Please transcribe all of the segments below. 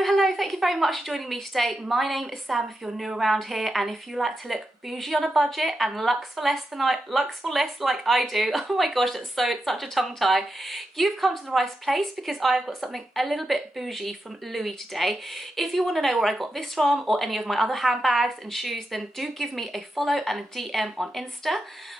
Hello, thank you very much for joining me today. My name is Sam if you're new around here, and if you like to look bougie on a budget and lux for less like I do, oh my gosh, it's such a tongue tie. You've come to the right place because I've got something a little bit bougie from Louis today. If you want to know where I got this from or any of my other handbags and shoes, then do give me a follow and a DM on Insta.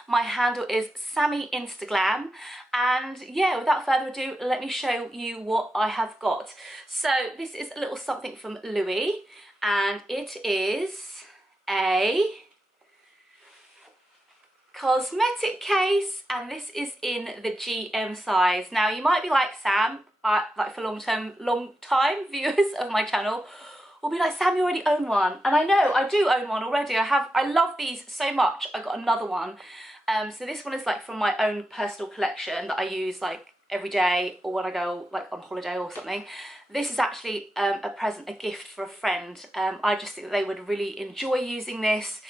My handle is Sammy Instaglam. And yeah, without further ado, let me show you what I have got. So this is a little something from Louis, and it is a cosmetic case, and this is in the GM size. Now you might be like, Sam, like for long time viewers of my channel will be like, Sam, you already own one. And I know I do own one already. I love these so much. I got another one. So this one is like from my own personal collection that I use like every day or when I go like on holiday or something. This is actually a present, a gift for a friend. I just think that they would really enjoy using this.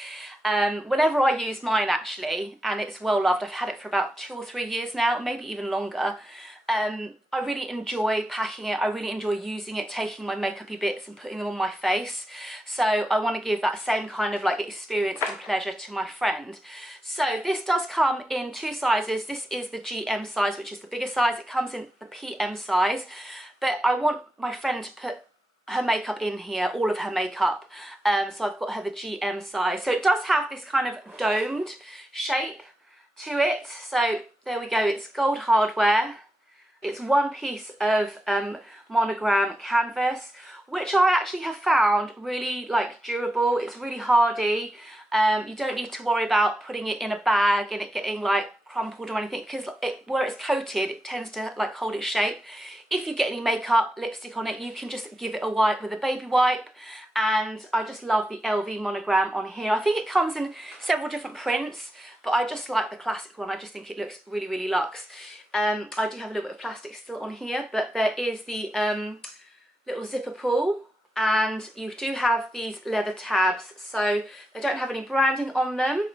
Whenever I use mine actually, and it's well loved. I've had it for about 2 or 3 years now, maybe even longer. I really enjoy packing it. I really enjoy using it, taking my makeup-y bits and putting them on my face. So I want to give that same kind of like experience and pleasure to my friend. So this does come in 2 sizes. This is the GM size, which is the bigger size. It comes in the PM size, but I want my friend to put her makeup in here, all of her makeup. So I've got her the GM size. So it does have this kind of domed shape to it. So there we go. It's gold hardware. It's one piece of monogram canvas, which I actually have found really like durable. It's really hardy. You don't need to worry about putting it in a bag and it getting like crumpled or anything, because where it's coated, it tends to like hold its shape. If you get any makeup, lipstick on it, you can just give it a wipe with a baby wipe. And I just love the LV monogram on here. I think it comes in several different prints, but I just like the classic one. I just think it looks really, really luxe. I do have a little bit of plastic still on here, but there is the little zipper pull, and you do have these leather tabs. So they don't have any branding on them.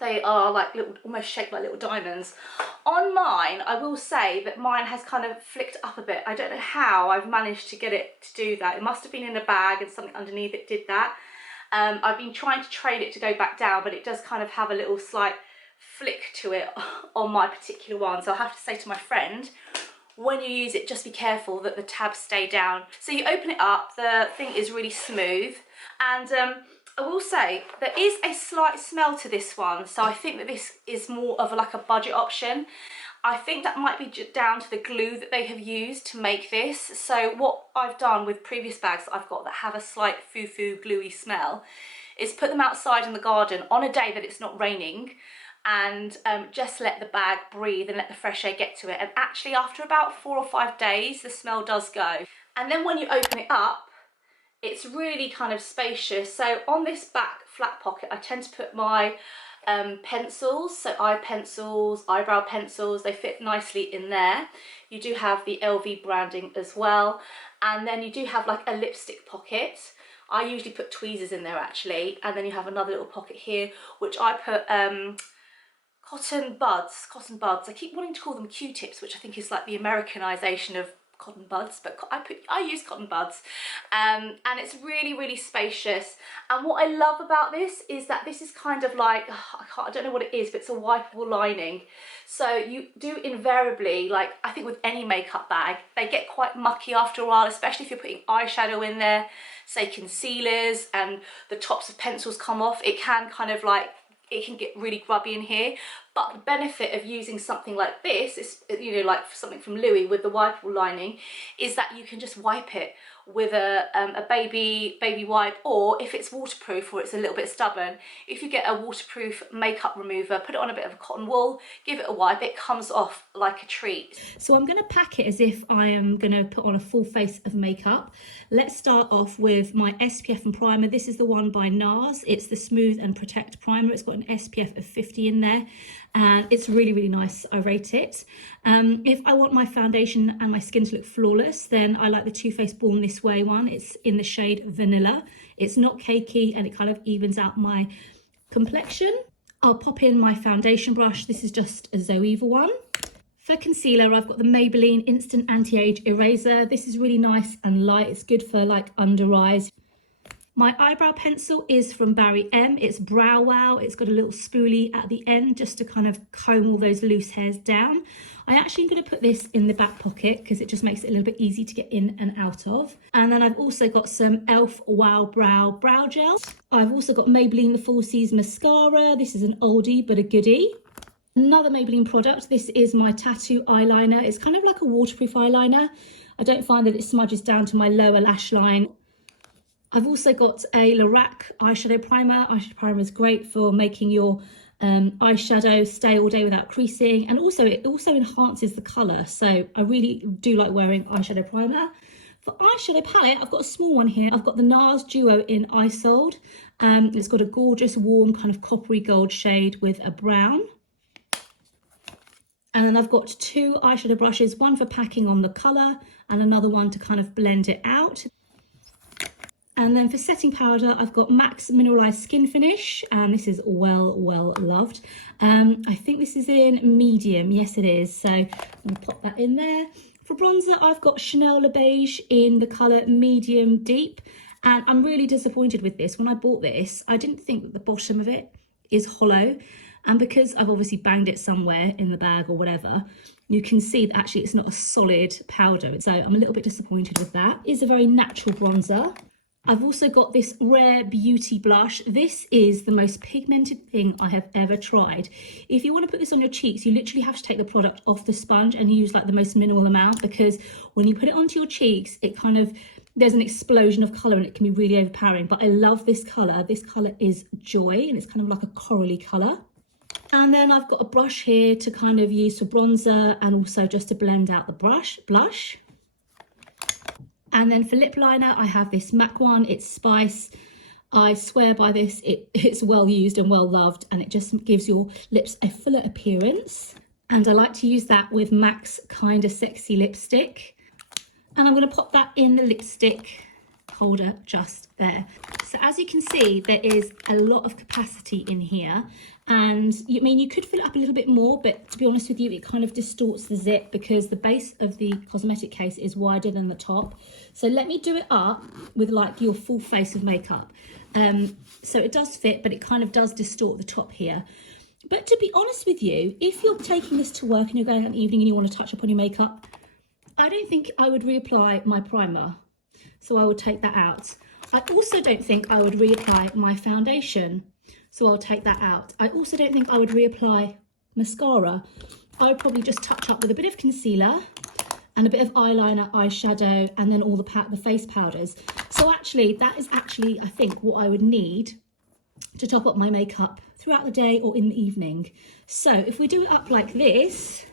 They are like little, almost shaped like little diamonds. On mine, I will say that mine has kind of flicked up a bit. I don't know how I've managed to get it to do that. It must have been in a bag and something underneath it did that. I've been trying to train it to go back down, but it does kind of have a little slight flick to it on my particular one. So I have to say to my friend, when you use it, just be careful that the tabs stay down. So you open it up, the thing is really smooth, and I will say there is a slight smell to this one, so I think that this is more of like a budget option. I think that might be down to the glue that they have used to make this. So what I've done with previous bags that I've got that have a slight foo-foo gluey smell is put them outside in the garden on a day that it's not raining, and just let the bag breathe and let the fresh air get to it. And actually after about 4 or 5 days, the smell does go. And then when you open it up, it's really kind of spacious. So on this back flat pocket, I tend to put my pencils, so eye pencils, eyebrow pencils, they fit nicely in there. You do have the LV branding as well. And then you do have like a lipstick pocket. I usually put tweezers in there actually. And then you have another little pocket here, which I put cotton buds. I keep wanting to call them Q-tips, which I think is like the Americanization of cotton buds, but I use cotton buds, and it's really, really spacious. And what I love about this is that this is kind of like, I don't know what it is, but it's a wipeable lining. So you do invariably, like I think with any makeup bag, they get quite mucky after a while, especially if you're putting eyeshadow in there, say concealers, and the tops of pencils come off. It can kind of like, it can get really grubby in here. But the benefit of using something like this is, you know, like something from Louis with the wipeable lining, is that you can just wipe it with a baby wipe, or if it's waterproof or it's a little bit stubborn, if you get a waterproof makeup remover, put it on a bit of a cotton wool, give it a wipe, it comes off like a treat. So I'm going to pack it as if I am going to put on a full face of makeup. Let's start off with my SPF and primer. This is the one by NARS. It's the Smooth and Protect Primer. It's got an SPF of 50 in there, and it's really, really nice. I rate it. If I want my foundation and my skin to look flawless, then I like the Too Faced Born This Way one. It's in the shade Vanilla. It's not cakey and it kind of evens out my complexion. I'll pop in my foundation brush. This is just a Zoeva one. For concealer, I've got the Maybelline Instant Anti-Age Eraser. This is really nice and light. It's good for like under eyes. My eyebrow pencil is from Barry M. It's Brow Wow. It's got a little spoolie at the end just to kind of comb all those loose hairs down. I actually am going to put this in the back pocket because it just makes it a little bit easy to get in and out of. And then I've also got some e.l.f. Wow Brow Gel. I've also got Maybelline The Full Seas Mascara. This is an oldie but a goodie. Another Maybelline product, this is my tattoo eyeliner. It's kind of like a waterproof eyeliner. I don't find that it smudges down to my lower lash line. I've also got a Lorac eyeshadow primer. Eyeshadow primer is great for making your eyeshadow stay all day without creasing, and also it also enhances the colour. So I really do like wearing eyeshadow primer. For eyeshadow palette, I've got a small one here. I've got the NARS Duo in Isold. It's got a gorgeous warm kind of coppery gold shade with a brown. And then I've got two eyeshadow brushes, one for packing on the colour and another one to kind of blend it out. And then for setting powder, I've got MAC's Mineralized Skin Finish, and this is well loved. I think this is in medium, yes it is, so I'm gonna pop that in there. For bronzer, I've got Chanel Le Beige in the colour Medium Deep, and I'm really disappointed with this. When I bought this, I didn't think that the bottom of it is hollow, and because I've obviously banged it somewhere in the bag or whatever, you can see that actually it's not a solid powder, so I'm a little bit disappointed with that. It is a very natural bronzer. I've also got this Rare Beauty blush. This is the most pigmented thing I have ever tried. If you want to put this on your cheeks, you literally have to take the product off the sponge and use like the most minimal amount, because when you put it onto your cheeks, it kind of, there's an explosion of colour and it can be really overpowering. But I love this colour. This colour is Joy, and it's kind of like a corally colour. And then I've got a brush here to kind of use for bronzer and also just to blend out the blush. And then for lip liner, I have this MAC one. It's Spice. I swear by this. It's well used and well loved, and it just gives your lips a fuller appearance. And I like to use that with MAC's Kinda Sexy lipstick. And I'm going to pop that in the lipstick holder just there. So as you can see, there is a lot of capacity in here, and I mean, you could fill it up a little bit more, but to be honest with you, it kind of distorts the zip because the base of the cosmetic case is wider than the top. So let me do it up with like your full face of makeup. So it does fit, but it kind of does distort the top here. But to be honest with you, if you're taking this to work and you're going out in the evening and you want to touch up on your makeup, I don't think I would reapply my primer. So I would take that out. I also don't think I would reapply my foundation. So I'll take that out. I also don't think I would reapply mascara. I would probably just touch up with a bit of concealer and a bit of eyeliner, eyeshadow, and then all the face powders. So actually, that is actually, I think, what I would need to top up my makeup throughout the day or in the evening. So if we do it up like this,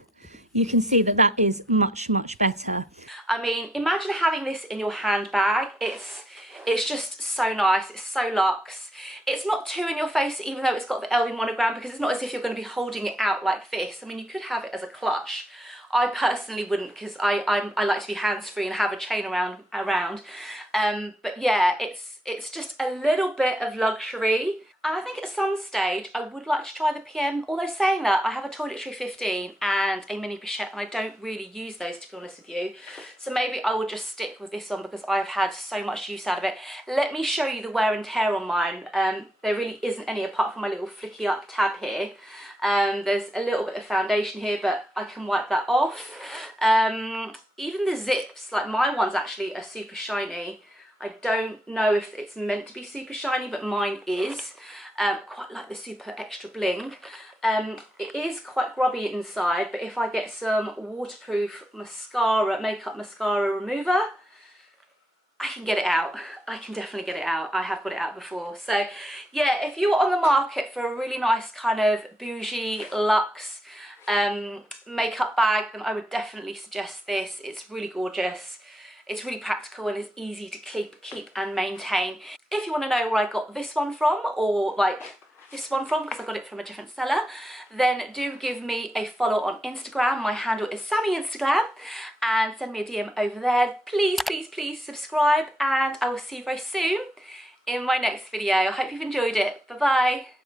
you can see that that is much better. I mean, imagine having this in your handbag. It's just so nice. It's so luxe. It's not too in your face, even though it's got the LV monogram, because it's not as if you're going to be holding it out like this. I mean, you could have it as a clutch. I personally wouldn't, because I like to be hands-free and have a chain around. But yeah, it's just a little bit of luxury. And I think at some stage I would like to try the PM, although saying that, I have a Toiletry 15 and a mini pochette, and I don't really use those, to be honest with you. So maybe I will just stick with this one because I've had so much use out of it. Let me show you the wear and tear on mine. There really isn't any apart from my little flicky up tab here. There's a little bit of foundation here, but I can wipe that off. Even the zips, like my ones actually are super shiny. I don't know if it's meant to be super shiny, but mine is. Quite like the super extra bling. It is quite grubby inside, but if I get some waterproof mascara, makeup mascara remover, I can get it out. I can definitely get it out. I have got it out before. So yeah, if you were on the market for a really nice kind of bougie luxe makeup bag, then I would definitely suggest this. It's really gorgeous. It's really practical and is easy to keep and maintain. If you want to know where I got this one from, or like this one from, because I got it from a different seller, then do give me a follow on Instagram. My handle is Sammy Instagram, and send me a DM over there. Please subscribe, and I will see you very soon in my next video. I hope you've enjoyed it. Bye bye.